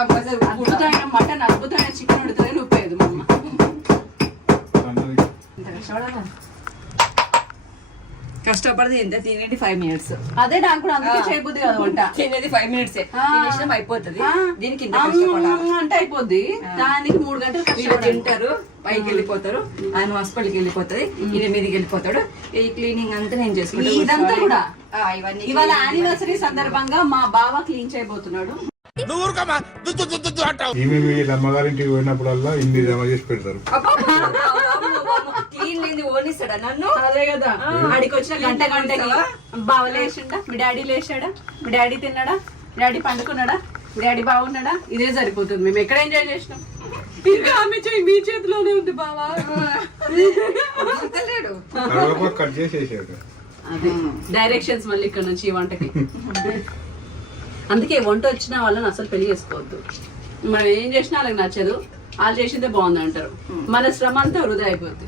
అద్భుతమైన మటన్ అద్భుతమైన చికెన్ ఉడుతుంది ఉప్పేది మా అమ్మ. కష్టపడితే ఎంత తినేది 5 minutes. అదే నాకు కూడా అందుకే చేయబుద్ది కదా వంట. తినేది 5 minutes అయిపోతుంది. దీనికి ఇంత అంటే అయిపోద్ది. దానికి 3 గంటలు తింటారు, పైకి వెళ్ళిపోతారు, ఆయన హాస్పిటల్కి వెళ్ళిపోతుంది, ఈయన మీదకి వెళ్ళిపోతాడు. ఈ క్లీనింగ్ అంతా నేను చేసుకుంటాను. ఇదంతా కూడా ఇవన్నీ ఇవాళ యానివర్సరీ సందర్భంగా మా బావ క్లీన్ చేయబోతున్నాడు. వీళ్ళ అమ్మగారింటికి పోయినప్పుడల్లా ఇన్ని జమ చేసి పెడతారు. క్లీన్ లేని ఓనిస్తాడా నన్ను? అదే కదా, ఆడికి వచ్చిన గంటకి బావ లేచిండా, మీ డాడీ లేచాడా, మీ డాడీ తిన్నాడా, మీ డాడీ పండుకున్నాడా, మీ డాడీ బాగున్నాడా, ఇదే సరిపోతుంది. మేము ఎక్కడ ఎంజాయ్ చేసినాం. ఇంకా ఆమె చెయ్యి మీ చేతిలోనే ఉంది బావా. కట్ చేసేసాడు. అదే డైరెక్షన్స్ మళ్ళీ ఇక్కడ నుంచి ఈ వంటకి. అందుకే వంట వచ్చిన వాళ్ళని అసలు పెళ్లి చేసుకోవద్దు. మనం ఏం చేసినా వాళ్ళకి నచ్చదు, వాళ్ళు చేసిందే బాగుంది అంటారు. మన శ్రమ అంతా వృధా అయిపోద్ది.